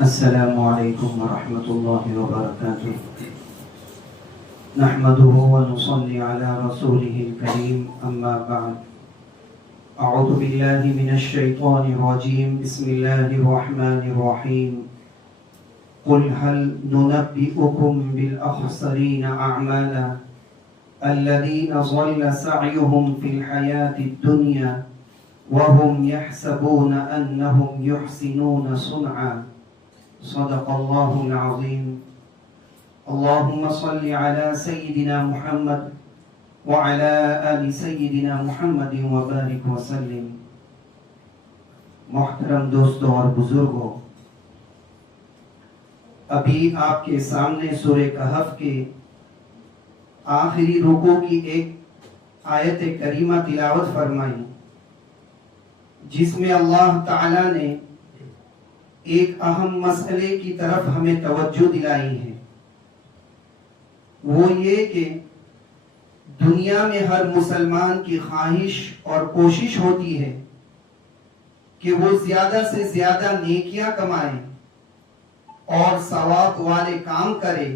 السلام عليكم ورحمة الله وبركاته. نحمده ونصلي على رسوله الكريم، أما بعد. أعوذ بالله من الشيطان الرجيم. بسم الله الرحمن الرحيم. قل هل ننبئكم بالأخسرين أعمالا الذين ضل سعيهم في الحياة الدنيا وهم يحسبون أنهم يحسنون صنعا. صدق الله العظيم. اللهم صل على سيدنا محمد وعلى آل سيدنا محمد وبارك وسلم. محترم دوستوں اور بزرگوں، ابھی آپ کے سامنے سورہ کہف کے آخری رکوع کی ایک آیت کریمہ تلاوت فرمائی، جس میں اللہ تعالی نے ایک اہم مسئلے کی طرف ہمیں توجہ دلائی ہے. وہ یہ کہ دنیا میں ہر مسلمان کی خواہش اور کوشش ہوتی ہے کہ وہ زیادہ سے زیادہ نیکیاں کمائے اور ثواب والے کام کرے،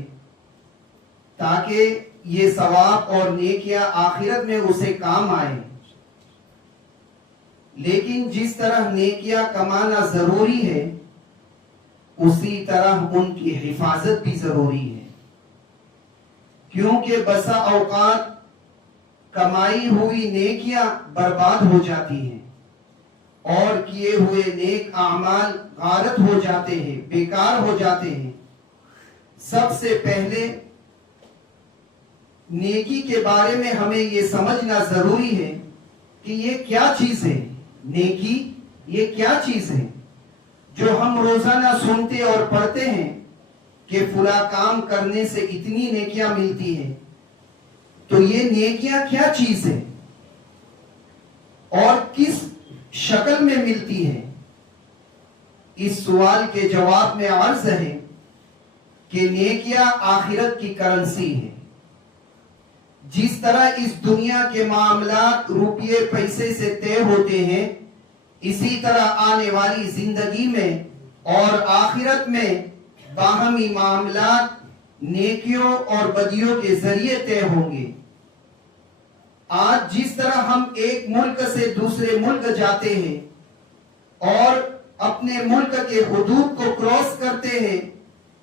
تاکہ یہ ثواب اور نیکیاں آخرت میں اسے کام آئے. لیکن جس طرح نیکیاں کمانا ضروری ہے، اسی طرح ان کی حفاظت بھی ضروری ہے، کیونکہ بسا اوقات کمائی ہوئی نیکیاں برباد ہو جاتی ہیں اور کیے ہوئے نیک اعمال غارت ہو جاتے ہیں، بیکار ہو جاتے ہیں. سب سے پہلے نیکی کے بارے میں ہمیں یہ سمجھنا ضروری ہے کہ یہ کیا چیز ہے. نیکی یہ کیا چیز ہے جو ہم روزانہ سنتے اور پڑھتے ہیں کہ فلاں کام کرنے سے اتنی نیکیاں ملتی ہیں. تو یہ نیکیاں کیا چیز ہے اور کس شکل میں ملتی ہے؟ اس سوال کے جواب میں عرض ہے کہ نیکیاں آخرت کی کرنسی ہے. جس طرح اس دنیا کے معاملات روپیے پیسے سے طے ہوتے ہیں، اسی طرح آنے والی زندگی میں اور آخرت میں باہمی معاملات نیکیوں اور بدیوں کے ذریعے طے ہوں گے. آج جس طرح ہم ایک ملک سے دوسرے ملک جاتے ہیں اور اپنے ملک کے حدود کو کراس کرتے ہیں،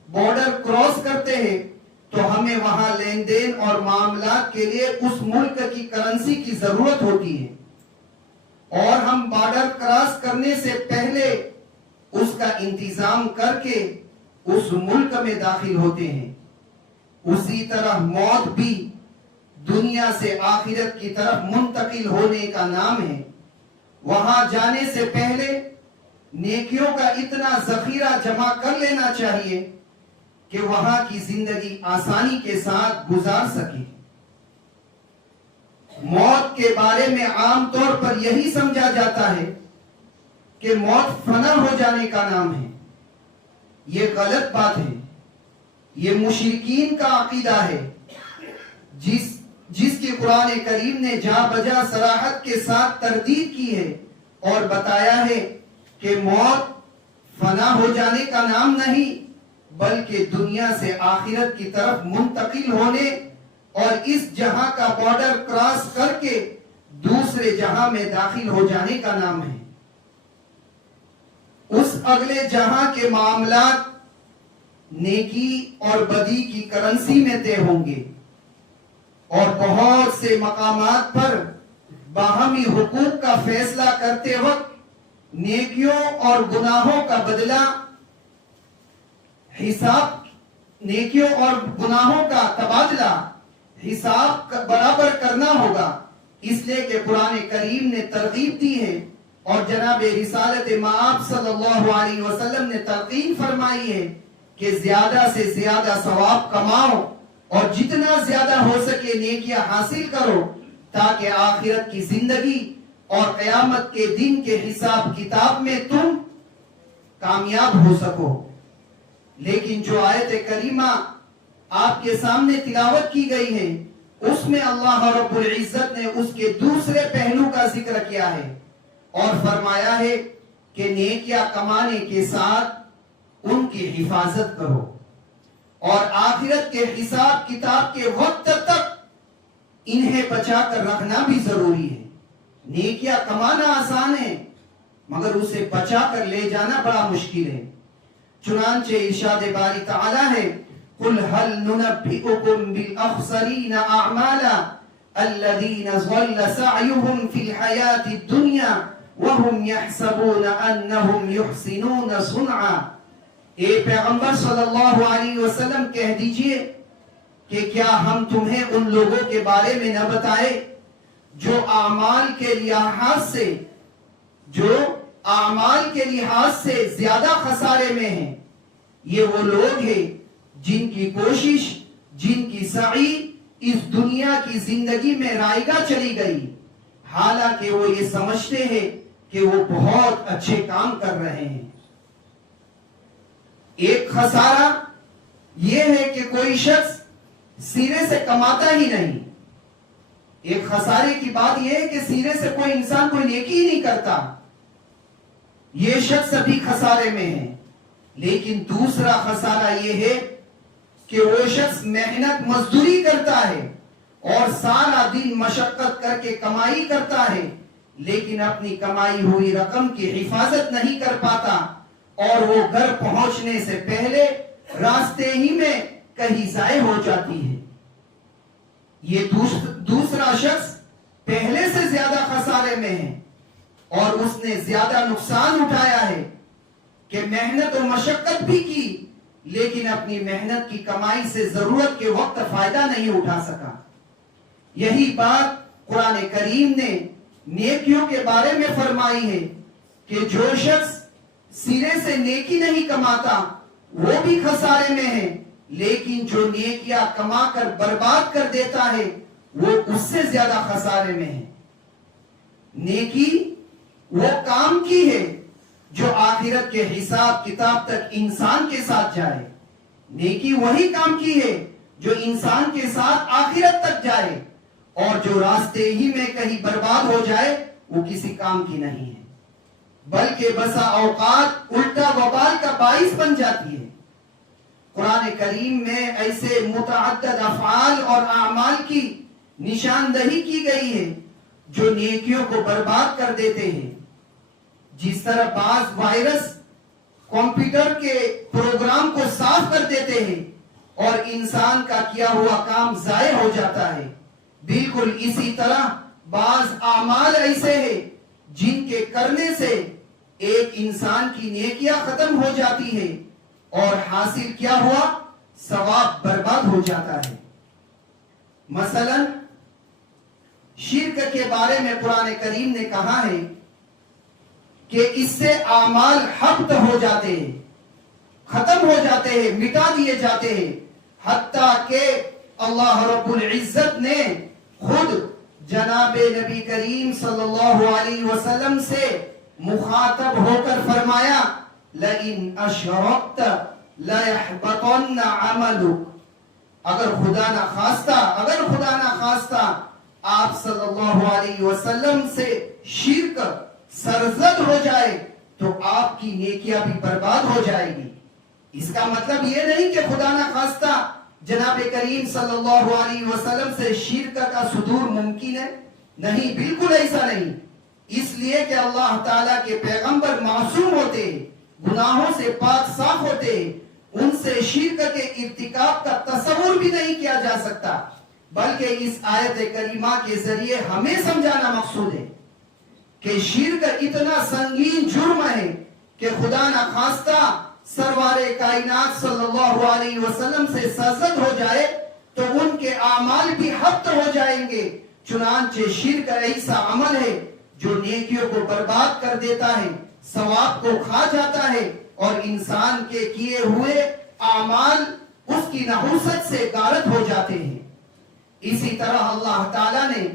بارڈر کراس کرتے ہیں، تو ہمیں وہاں لین دین اور معاملات کے لیے اس ملک کی کرنسی کی ضرورت ہوتی ہے، اور ہم بارڈر کراس کرنے سے پہلے اس کا انتظام کر کے اس ملک میں داخل ہوتے ہیں. اسی طرح موت بھی دنیا سے آخرت کی طرف منتقل ہونے کا نام ہے. وہاں جانے سے پہلے نیکیوں کا اتنا ذخیرہ جمع کر لینا چاہیے کہ وہاں کی زندگی آسانی کے ساتھ گزار سکے. موت کے بارے میں عام طور پر یہی سمجھا جاتا ہے کہ موت فنا ہو جانے کا نام ہے. یہ غلط بات ہے. یہ مشرکین کا عقیدہ ہے، جس کی قرآن کریم نے جا بجا صراحت کے ساتھ تردید کی ہے اور بتایا ہے کہ موت فنا ہو جانے کا نام نہیں، بلکہ دنیا سے آخرت کی طرف منتقل ہونے اور اس جہاں کا بارڈر کراس کر کے دوسرے جہاں میں داخل ہو جانے کا نام ہے. اس اگلے جہاں کے معاملات نیکی اور بدی کی کرنسی میں طے ہوں گے، اور بہت سے مقامات پر باہمی حقوق کا فیصلہ کرتے وقت نیکیوں اور گناہوں کا بدلہ نیکیوں اور گناہوں کا تبادلہ حساب برابر کرنا ہوگا. اس لیے کہ قرآن کریم نے ترغیب دی ہے اور جناب رسالت مآب صلی اللہ علیہ وسلم نے تلقین فرمائی ہے کہ زیادہ سے زیادہ ثواب کماؤ اور جتنا زیادہ ہو سکے نیکیاں حاصل کرو، تاکہ آخرت کی زندگی اور قیامت کے دن کے حساب کتاب میں تم کامیاب ہو سکو. لیکن جو آیت کریمہ آپ کے سامنے تلاوت کی گئی ہے، اس میں اللہ رب العزت نے اس کے دوسرے پہلو کا ذکر کیا ہے اور فرمایا ہے کہ نیکیاں کمانے کے ساتھ ان کی حفاظت کرو، اور آخرت کے حساب کتاب کے وقت تک انہیں بچا کر رکھنا بھی ضروری ہے۔ نیکیاں کمانا آسان ہے، مگر اسے بچا کر لے جانا بڑا مشکل ہے۔ چنانچہ ارشاد باری تعالی ہے، قُلْ هَلْ نُنَبِّئُكُمْ بِالْأَخْسَرِينَ أَعْمَالًا الَّذِينَ ضَلَّ سَعْيُهُمْ فِي الْحَيَاةِ الدُّنْيَا وَهُمْ يَحْسَبُونَ أَنَّهُمْ يُحْسِنُونَ صُنْعًا۔ اے پیغمبر صلی اللہ علیہ وسلم کہہ دیجئے کہ کیا ہم تمہیں ان لوگوں کے بارے میں نہ بتائے جو اعمال کے لحاظ سے زیادہ خسارے میں ہیں؟ یہ وہ لوگ ہیں جن کی کوشش، جن کی سعی اس دنیا کی زندگی میں رائگاں چلی گئی، حالانکہ وہ یہ سمجھتے ہیں کہ وہ بہت اچھے کام کر رہے ہیں۔ ایک خسارہ یہ ہے کہ کوئی شخص سیرے سے کماتا ہی نہیں۔ ایک خسارے کی بات یہ ہے کہ سیرے سے کوئی انسان کوئی نیکی ہی نہیں کرتا، یہ شخص بھی خسارے میں ہے۔ لیکن دوسرا خسارہ یہ ہے کہ وہ شخص محنت مزدوری کرتا ہے اور سارا دن مشقت کر کے کمائی کرتا ہے، لیکن اپنی کمائی ہوئی رقم کی حفاظت نہیں کر پاتا، اور وہ گھر پہنچنے سے پہلے راستے ہی میں کہیں ضائع ہو جاتی ہے۔ یہ دوسرا شخص پہلے سے زیادہ خسارے میں ہے، اور اس نے زیادہ نقصان اٹھایا ہے کہ محنت و مشقت بھی کی، لیکن اپنی محنت کی کمائی سے ضرورت کے وقت فائدہ نہیں اٹھا سکا۔ یہی بات قرآن کریم نے نیکیوں کے بارے میں فرمائی ہے کہ جو شخص سرے سے نیکی نہیں کماتا وہ بھی خسارے میں ہے، لیکن جو نیکیاں کما کر برباد کر دیتا ہے وہ اس سے زیادہ خسارے میں ہے۔ نیکی وہ کام کی ہے جو آخرت کے حساب کتاب تک انسان کے ساتھ جائے۔ نیکی وہی کام کی ہے جو انسان کے ساتھ آخرت تک جائے، اور جو راستے ہی میں کہیں برباد ہو جائے وہ کسی کام کی نہیں ہے، بلکہ بسا اوقات الٹا وبال کا باعث بن جاتی ہے۔ قرآن کریم میں ایسے متعدد افعال اور اعمال کی نشاندہی کی گئی ہے جو نیکیوں کو برباد کر دیتے ہیں۔ جس طرح بعض وائرس کمپیوٹر کے پروگرام کو صاف کر دیتے ہیں اور انسان کا کیا ہوا کام ضائع ہو جاتا ہے، بالکل اسی طرح بعض اعمال ایسے ہیں جن کے کرنے سے ایک انسان کی نیکیاں ختم ہو جاتی ہے اور حاصل کیا ہوا ثواب برباد ہو جاتا ہے۔ مثلا شرک کے بارے میں قرآن کریم نے کہا ہے کہ اس سے اعمال حبط ہو جاتے ہیں، ختم ہو جاتے ہیں، مٹا دیے جاتے ہیں، حتیٰ کہ اللہ رب العزت نے خود جناب نبی کریم صلی اللہ علیہ وسلم سے مخاطب ہو کر فرمایا لَإِنْ أَشْرَكْتَ لَيَحْبَطَنَّ عَمَلُكَ۔ اگر خدا نہ خواستہ آپ صلی اللہ علیہ وسلم سے شرک سرزد ہو جائے تو آپ کی نیکیاں بھی برباد ہو جائے گی۔ اس کا مطلب یہ نہیں کہ خدا نہ خواستہ جناب کریم صلی اللہ علیہ وسلم سے شرک کا صدور ممکن ہے، نہیں، بالکل ایسا نہیں۔ اس لیے کہ اللہ تعالیٰ کے پیغمبر معصوم ہوتے، گناہوں سے پاک صاف ہوتے، ان سے شرک کے ارتکاب کا تصور بھی نہیں کیا جا سکتا، بلکہ اس آیت کریمہ کے ذریعے ہمیں سمجھانا مقصود ہے کہ شرک اتنا سنگین جرم ہے کہ خدا نہ خواستہ سرور کائنات صلی اللہ علیہ وسلم سے سرزد ہو جائے تو ان کے اعمال بھی حبط ہو جائیں گے۔ چنانچہ شرک ایسا عمل ہے جو نیکیوں کو برباد کر دیتا ہے، ثواب کو کھا جاتا ہے، اور انسان کے کیے ہوئے اعمال اس کی نحوست سے غارت ہو جاتے ہیں۔ اسی طرح اللہ تعالیٰ نے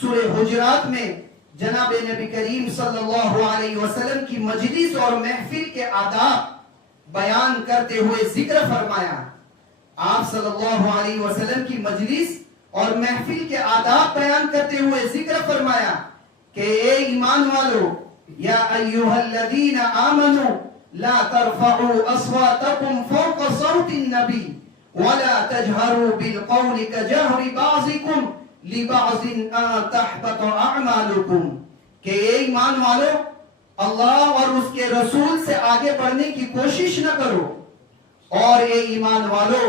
سورہ حجرات میں جناب نبی کریم صلی اللہ علیہ وسلم کی مجلس اور محفل کے آداب بیان کرتے ہوئے ذکر فرمایا۔ آپ صلی اللہ علیہ وسلم کی مجلس اور محفل کے آداب بیان کرتے ہوئے ذکر فرمایا کہ اے ایمان والو، یا ایھا الذین آمنوا لا ترفعوا اصواتكم فوق صوت النبي ولا تجهروا بالقول كجهر بعضكم لبعض ان تحبط اعمالكم کہ اے ایمان والو اللہ اور اس کے رسول سے آگے بڑھنے کی کوشش نہ کرو، اور اے ایمان والو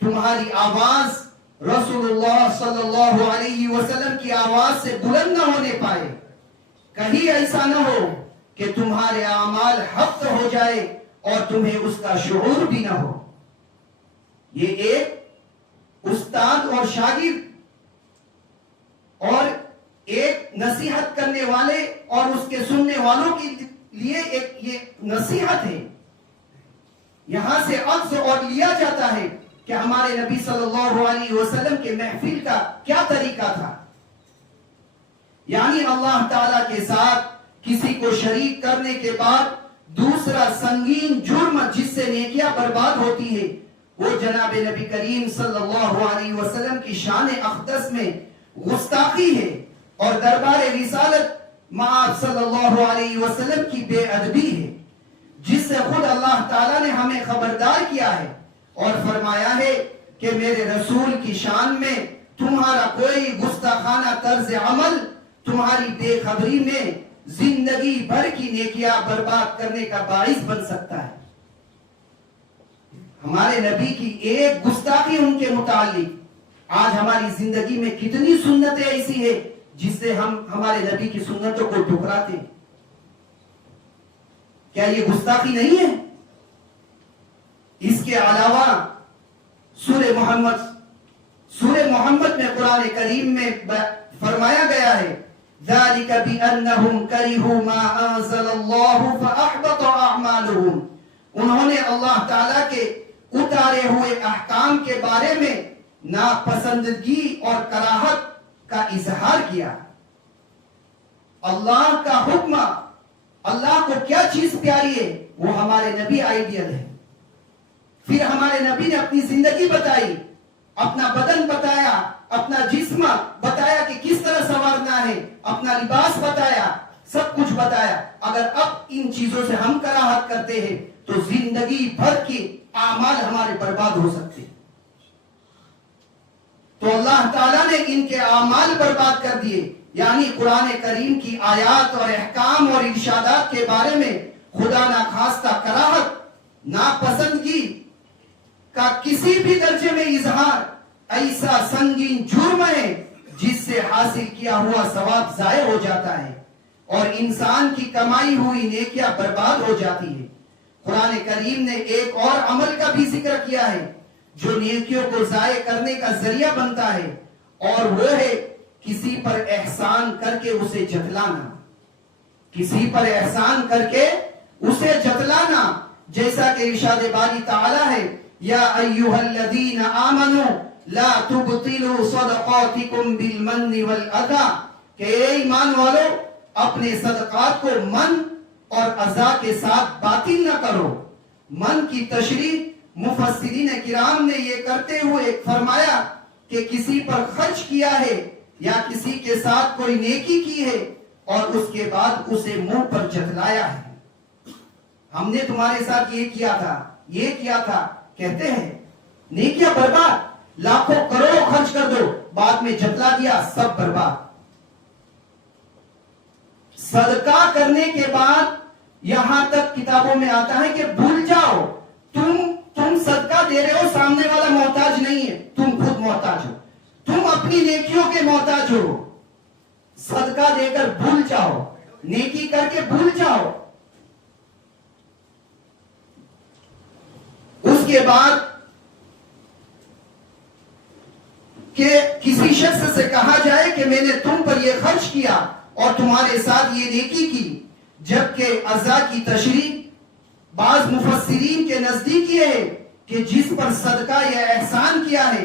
تمہاری آواز رسول اللہ صلی اللہ علیہ وسلم کی آواز سے بلند نہ ہونے پائے، کہیں ایسا نہ ہو کہ تمہارے اعمال حبط ہو جائے اور تمہیں اس کا شعور بھی نہ ہو۔ یہ ایک استاد اور شاگرد اور ایک نصیحت کرنے والے اور اس کے سننے والوں کے لیے ایک یہ نصیحت ہے۔ یہاں سے عکس اور لیا جاتا ہے کہ ہمارے نبی صلی اللہ علیہ وسلم کے محفل کا کیا طریقہ تھا، یعنی اللہ تعالیٰ کے ساتھ کسی کو شریک کرنے کے بعد دوسرا سنگین جرم جس سے نیکیاں برباد ہوتی ہے وہ جناب نبی کریم صلی اللہ علیہ وسلم کی شان اقدس میں گستاخی ہے اور دربار رسالت مآب صلی اللہ علیہ وسلم کی بے ادبی ہے، جس سے خود اللہ تعالیٰ نے ہمیں خبردار کیا ہے اور فرمایا ہے کہ میرے رسول کی شان میں تمہارا کوئی گستاخانہ طرز عمل تمہاری بے خبری میں زندگی بھر کی نیکیاں برباد کرنے کا باعث بن سکتا ہے۔ ہمارے نبی کی ایک گستاخی ان کے متعلق آج ہماری زندگی میں کتنی سنتیں ایسی ہے جس سے ہم ہمارے نبی کی سنتوں کو ٹھکراتے ہیں، کیا یہ گستاخی نہیں ہے؟ اس کے علاوہ سورہ محمد میں قرآن کریم میں فرمایا گیا ہے ذَلِكَ بِأَنَّهُمْ كَرِهُوا مَا أَنزَلَ اللَّهُ فَأَحْبَطَ أَعْمَالُهُمْ، انہوں نے اللہ تعالیٰ کے اتارے ہوئے احکام کے بارے میں ناپسندگی اور کراہت کا اظہار کیا۔ اللہ کا حکم، اللہ کو کیا چیز پیاری ہے وہ ہمارے نبی آئیڈیل ہے۔ پھر ہمارے نبی نے اپنی زندگی بتائی، اپنا بدن بتایا، اپنا جسم بتایا کہ کس طرح سنوارنا ہے، اپنا لباس بتایا، سب کچھ بتایا۔ اگر اب ان چیزوں سے ہم کراہت کرتے ہیں تو زندگی بھر کے اعمال ہمارے برباد ہو سکتے ہیں۔ تو اللہ تعالیٰ نے ان کے اعمال برباد کر دیے، یعنی قرآن کریم کی آیات اور احکام اور ارشادات کے بارے میں خدا ناخواستہ کراہت، ناپسندگی کا کسی بھی درجے میں اظہار ایسا سنگین جرم ہے جس سے حاصل کیا ہوا ثواب ضائع ہو جاتا ہے اور انسان کی کمائی ہوئی نیکیاں برباد ہو جاتی ہے۔ قرآن کریم نے ایک اور عمل کا بھی ذکر کیا ہے جو نیکیوں کو ضائع کرنے کا ذریعہ بنتا ہے، اور وہ ہے کسی پر احسان کر کے اسے جتلانا، کسی پر احسان کر کے اسے جتلانا، جیسا کہ ارشاد باری تعالی ہے یا ایھا الذین آمنوا لا تبطلوا صدقاتکم بالمن والاذی، کہ اے ایمان والو اپنے صدقات کو من اور اذی کے ساتھ باطل نہ کرو۔ من کی تشریح مفسرین کرام نے یہ کرتے ہوئے فرمایا کہ کسی پر خرچ کیا ہے یا کسی کے ساتھ کوئی نیکی کی ہے اور اس کے بعد اسے منہ پر جتلایا ہے، ہم نے تمہارے ساتھ یہ کیا تھا، یہ کیا تھا، کہتے ہیں نیکیاں برباد، لاکھوں کروڑوں خرچ کر دو، بعد میں جتلا دیا، سب برباد۔ صدقہ کرنے کے بعد یہاں تک کتابوں میں آتا ہے کہ بھول جاؤ، تم صدقہ دے رہے ہو، سامنے والا محتاج نہیں ہے، تم خود محتاج ہو، تم اپنی نیکیوں کے محتاج ہو۔ صدقہ دے کر بھول جاؤ، نیکی کر کے بھول جاؤ۔ اس کے بعد کہ کسی شخص سے کہا جائے کہ میں نے تم پر یہ خرچ کیا اور تمہارے ساتھ یہ نیکی کی، جبکہ اذی کی تشریح بعض مفسرین کے نزدیک یہ ہے کہ جس پر صدقہ یا احسان کیا ہے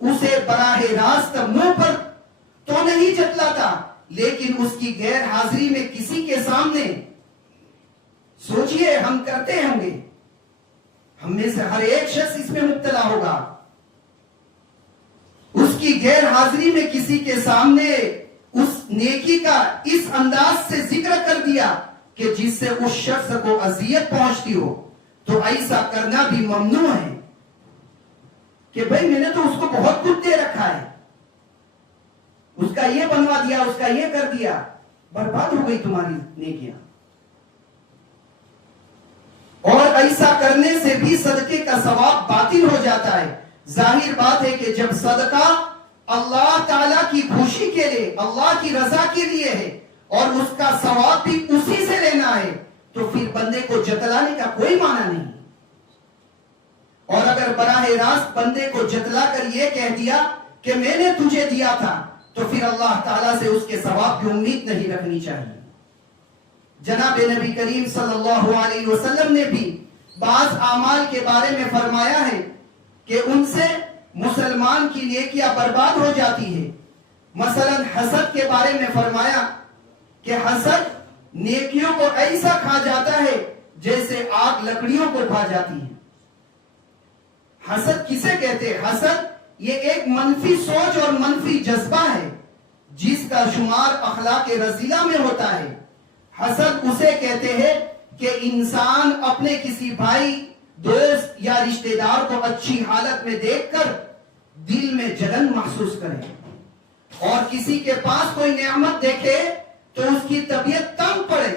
اسے براہ راست منہ پر تو نہیں جتلاتا، لیکن اس کی غیر حاضری میں کسی کے سامنے، سوچئے ہم کرتے ہوں گے، ہم میں سے ہر ایک شخص اس میں مبتلا ہوگا، اس کی غیر حاضری میں کسی کے سامنے اس نیکی کا اس انداز سے ذکر کر دیا کہ جس سے اس شخص کو اذیت پہنچتی ہو تو ایسا کرنا بھی ممنوع ہے کہ بھئی میں نے تو اس کو بہت کچھ دے رکھا ہے، اس کا یہ بنوا دیا، اس کا یہ کر دیا، برباد ہو گئی تمہاری نیکیاں۔ اور ایسا کرنے سے بھی صدقے کا ثواب باطل ہو جاتا ہے۔ ظاہر بات ہے کہ جب صدقہ اللہ تعالیٰ کی خوشی کے لیے، اللہ کی رضا کے لیے ہے اور اس کا ثواب بھی اسی سے لینا ہے تو پھر بندے کو جتلانے کا کوئی معنی نہیں۔ اور اگر براہ راست بندے کو جتلا کر یہ کہہ دیا کہ میں نے تجھے دیا تھا تو پھر اللہ تعالیٰ سے اس کے ثواب کی امید نہیں رکھنی چاہیے۔ جناب نبی کریم صلی اللہ علیہ وسلم نے بھی بعض اعمال کے بارے میں فرمایا ہے کہ ان سے مسلمان کی نیکیاں برباد ہو جاتی ہے۔ مثلا حسد کے بارے میں فرمایا کہ حسد نیکیوں کو ایسا کھا جاتا ہے جیسے آگ لکڑیوں کو کھا جاتی ہے۔ حسد کسے کہتے ہیں؟ حسد یہ ایک منفی سوچ اور منفی جذبہ ہے جس کا شمار اخلاق رذیلہ میں ہوتا ہے۔ حسد اسے کہتے ہیں کہ انسان اپنے کسی بھائی، دوست یا رشتہ دار کو اچھی حالت میں دیکھ کر دل میں جلن محسوس کرے اور کسی کے پاس کوئی نعمت دیکھے تو اس کی طبیعت تنگ پڑے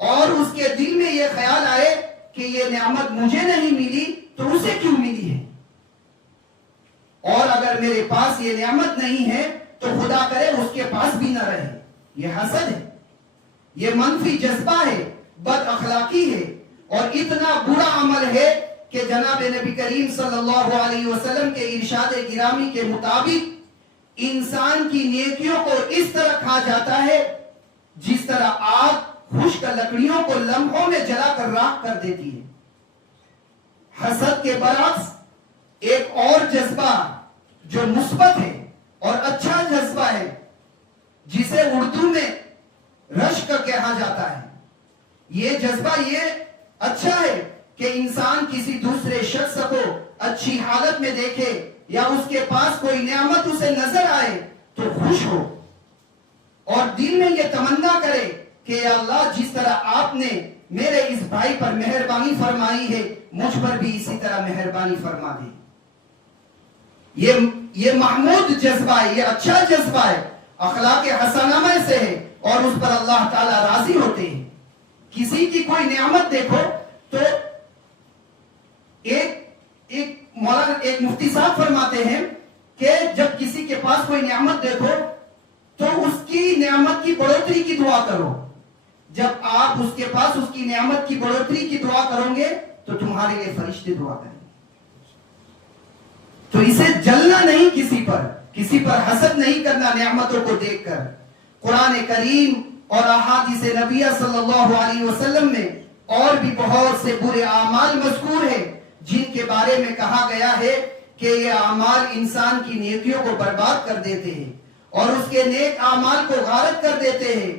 اور اس کے دل میں یہ خیال آئے کہ یہ نعمت مجھے نہیں ملی تو اسے کیوں ملی ہے، اور اگر میرے پاس یہ نعمت نہیں ہے تو خدا کرے اس کے پاس بھی نہ رہے۔ یہ حسد ہے، یہ منفی جذبہ ہے، بد اخلاقی ہے اور اتنا برا عمل ہے کہ جناب نبی کریم صلی اللہ علیہ وسلم کے ارشاد گرامی کے مطابق انسان کی نیکیوں کو اس طرح کھا جاتا ہے جس طرح آگ خشک لکڑیوں کو لمحوں میں جلا کر راکھ کر دیتی ہے۔ حسد کے برعکس ایک اور جذبہ جو مثبت ہے اور اچھا جذبہ ہے جسے اردو میں رشک کہا جاتا ہے۔ یہ جذبہ یہ اچھا ہے کہ انسان کسی دوسرے شخص کو اچھی حالت میں دیکھے یا اس کے پاس کوئی نعمت اسے نظر آئے تو خوش ہو اور دل میں یہ تمنا کرے کہ یا اللہ جس طرح آپ نے میرے اس بھائی پر مہربانی فرمائی ہے مجھ پر بھی اسی طرح مہربانی فرما دے۔ یہ محمود جذبہ ہے، یہ اچھا جذبہ ہے، اخلاق حسنہ میں سے ہے اور اس پر اللہ تعالیٰ راضی ہوتے ہیں۔ کسی کی کوئی نعمت دیکھو تو ایک مفتی صاحب فرماتے ہیں کہ جب کسی کے پاس کوئی نعمت دیکھو تو اس کی نعمت کی بڑھوتری کی دعا کرو۔ جب آپ اس کے پاس اس کی نعمت کی بڑھوتری کی دعا کرو گے تو تمہارے لیے فرشتے دعا کریں گے۔ تو اسے جلنا نہیں، کسی پر حسد نہیں کرنا نعمتوں کو دیکھ کر۔ قرآن کریم اور احادیث نبیہ صلی اللہ علیہ وسلم میں اور بھی بہت سے برے اعمال مذکور ہیں جن کے بارے میں کہا گیا ہے کہ یہ اعمال انسان کی نیکیوں کو برباد کر دیتے ہیں اور اس کے نیک اعمال کو غارت کر دیتے ہیں۔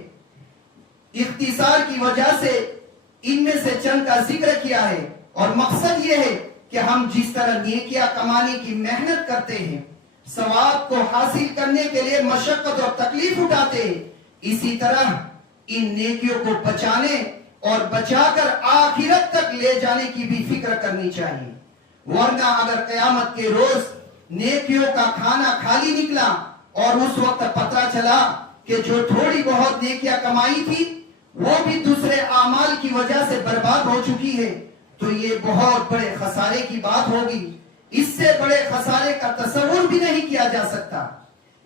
اختصار کی وجہ سے ان میں سے چند کا ذکر کیا ہے اور مقصد یہ ہے کہ ہم جس طرح نیکیاں کمانے کی محنت کرتے ہیں، ثواب کو حاصل کرنے کے لیے مشقت اور تکلیف اٹھاتے ہیں، اسی طرح ان نیکیوں کو بچانے اور بچا کر آخرت تک لے جانے کی بھی فکر کرنی چاہیے، ورنہ اگر قیامت کے روز نیکیوں کا کھانا خالی نکلا اور اس وقت پتہ چلا کہ جو تھوڑی بہت نیکیاں کمائی تھی وہ بھی دوسرے اعمال کی وجہ سے برباد ہو چکی ہے تو یہ بہت بڑے خسارے کی بات ہوگی۔ اس سے بڑے خسارے کا تصور بھی نہیں کیا جا سکتا۔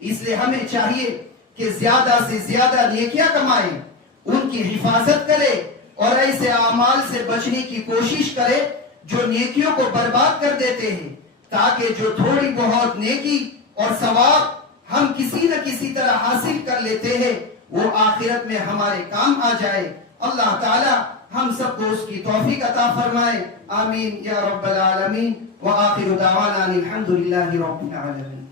اس لیے ہمیں چاہیے کہ زیادہ سے زیادہ نیکیاں کمائیں، ان کی حفاظت کرے اور ایسے اعمال سے بچنے کی کوشش کرے جو نیکیوں کو برباد کر دیتے ہیں، تاکہ جو تھوڑی بہت نیکی اور ثواب ہم کسی نہ کسی طرح حاصل کر لیتے ہیں وہ آخرت میں ہمارے کام آ جائے۔ اللہ تعالی ہم سب کو اس کی توفیق عطا فرمائے، آمین یا رب العالمین۔ وآخر دعوانا الحمدللہ رب العالمین۔